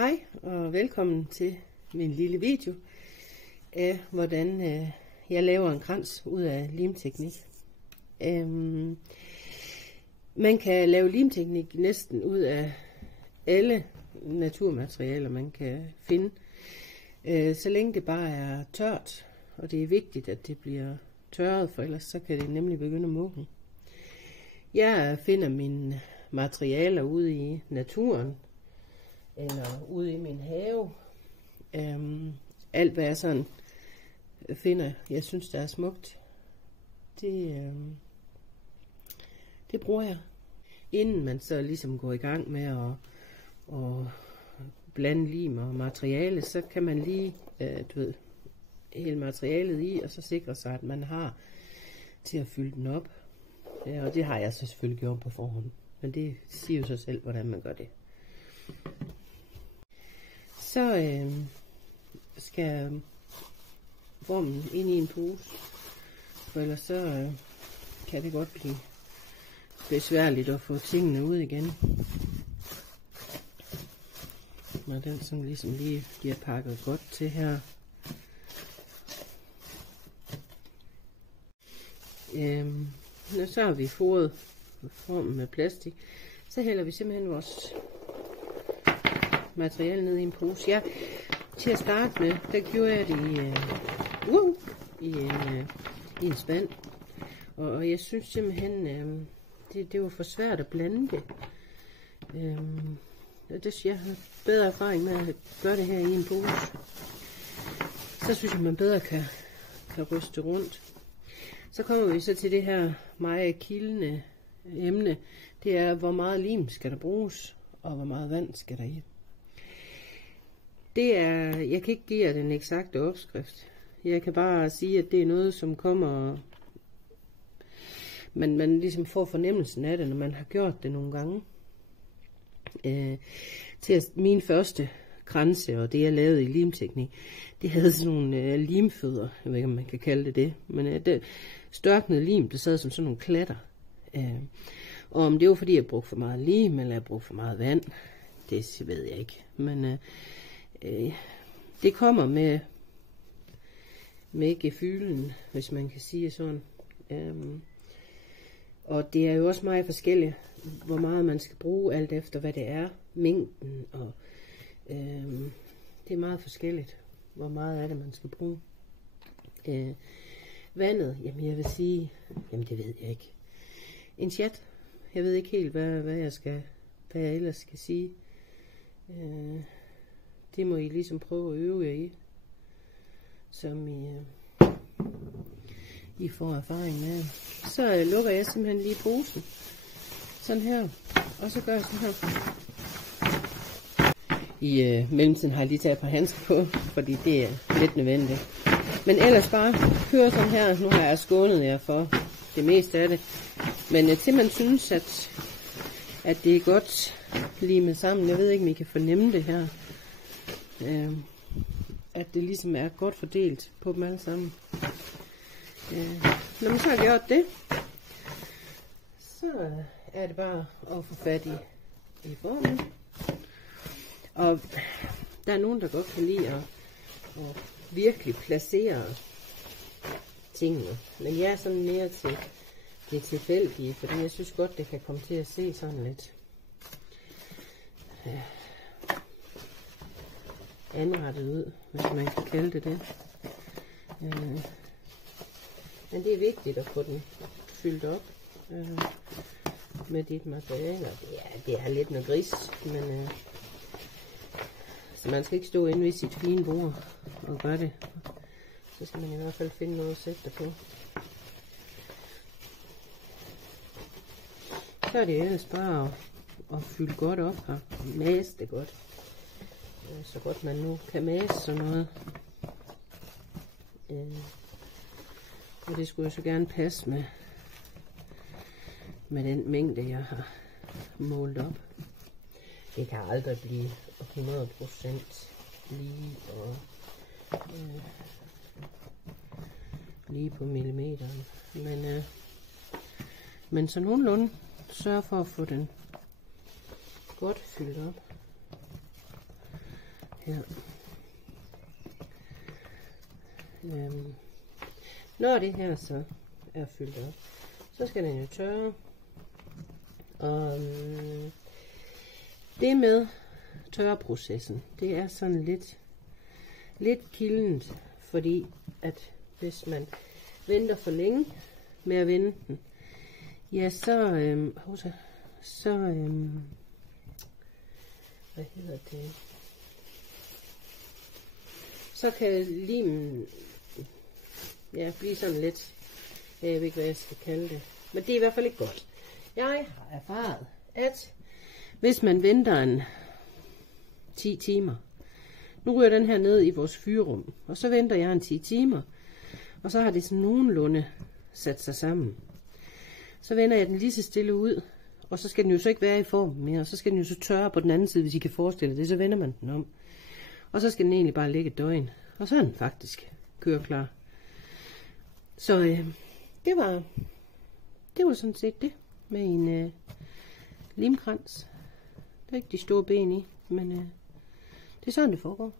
Hej og velkommen til min lille video af hvordan jeg laver en krans ud af limteknik. Man kan lave limteknik næsten ud af alle naturmaterialer man kan finde, så længe det bare er tørt, og det er vigtigt at det bliver tørret, for ellers så kan det nemlig begynde at mugne. Jeg finder mine materialer ude i naturen eller ude i min have. Alt hvad jeg sådan finder, jeg synes der er smukt, det bruger jeg. Inden man så ligesom går i gang med at blande lim og materiale, så kan man lige hele materialet i, og så sikre sig at man har til at fylde den op. Ja, og det har jeg så selvfølgelig gjort på forhånd, men det siger jo sig selv hvordan man gør det. Så skal formen ind i en pose, for ellers så kan det godt blive besværligt at få tingene ud igen. Og den som ligesom lige bliver pakket godt til her. Når så har vi fået formen med plastik, så hælder vi simpelthen vores materiale ned i en pose. Ja, til at starte med, der gjorde jeg det i en spand. Og jeg synes simpelthen, det var for svært at blande det. Jeg har bedre erfaring med at gøre det her i en pose. Så synes jeg, man bedre kan ryste rundt. Så kommer vi så til det her meget kildende emne. Det er, hvor meget lim skal der bruges, og hvor meget vand skal der i. Jeg kan ikke give jer den eksakte opskrift. Jeg kan bare sige, at det er noget, som kommer, man ligesom får fornemmelsen af det, når man har gjort det nogle gange. Til min første kranse, og det jeg lavede i limteknik, det havde sådan nogle limfødder, jeg ved ikke om man kan kalde det, men det størknede lim, der sad som sådan nogle klatter. Og om det var fordi jeg brugte for meget lim, eller jeg brugte for meget vand, det ved jeg ikke. Men det kommer med gefylen, hvis man kan sige sådan. Og det er jo også meget forskelligt, hvor meget man skal bruge, alt efter hvad det er, mængden, og det er meget forskelligt, hvor meget af det man skal bruge. Vandet, jamen jeg vil sige, jamen det ved jeg ikke. En chat, jeg ved ikke helt, hvad jeg ellers skal sige. Det må I ligesom prøve at øve jer i, som I får erfaring med. Så lukker jeg simpelthen lige posen, sådan her, og så gør jeg sådan her. I mellemtiden har jeg lige taget et par handsker på, fordi det er lidt nødvendigt. Men ellers bare køre sådan her. Nu har jeg skånet jer for det meste af det. Men til man synes, at det er godt limet sammen. Jeg ved ikke, om I kan fornemme det her. At det ligesom er godt fordelt på dem alle sammen. Når man så har gjort det, så er det bare at få fat i formen. Og der er nogen, der godt kan lide at virkelig placere tingene. Men jeg er sådan mere til det tilfældige, fordi jeg synes godt, det kan komme til at se sådan lidt anrettet ud, hvis man kan kalde det det. Men det er vigtigt at få den fyldt op med dit materiale. Det er lidt noget gris, men så man skal ikke stå inde ved sit fine bord og gøre det. Så skal man i hvert fald finde noget at sætte det på. Så er det ellers bare at fylde godt op her. Mase det godt. Så godt man nu kan mase sådan noget. Og det skulle jo så gerne passe med den mængde jeg har målt op. Det kan aldrig blive 100% lige og lige på millimeteren. Men så nogenlunde sørg for at få den godt fyldt op. her. Når det her så er fyldt op, så skal den jo tørre. Og det med tørreprocessen, det er sådan lidt kildent, fordi at hvis man venter for længe med at vende den, ja, så kan limen blive sådan lidt, jeg ved ikke, hvad jeg skal kalde det, men det er i hvert fald ikke godt. Jeg har erfaret, at hvis man venter en 10 timer, nu ryger den her ned i vores fyrerum, og så venter jeg en 10 timer, og så har det sådan nogenlunde sat sig sammen. Så vender jeg den lige så stille ud, og så skal den jo så ikke være i formen mere, og så skal den jo så tørre på den anden side, hvis I kan forestille det, så vender man den om. Og så skal den egentlig bare ligge et døgn, og så er den faktisk køreklar. Så det var sådan set det med en limkrans. Der er ikke de store ben i, men det er sådan, det foregår.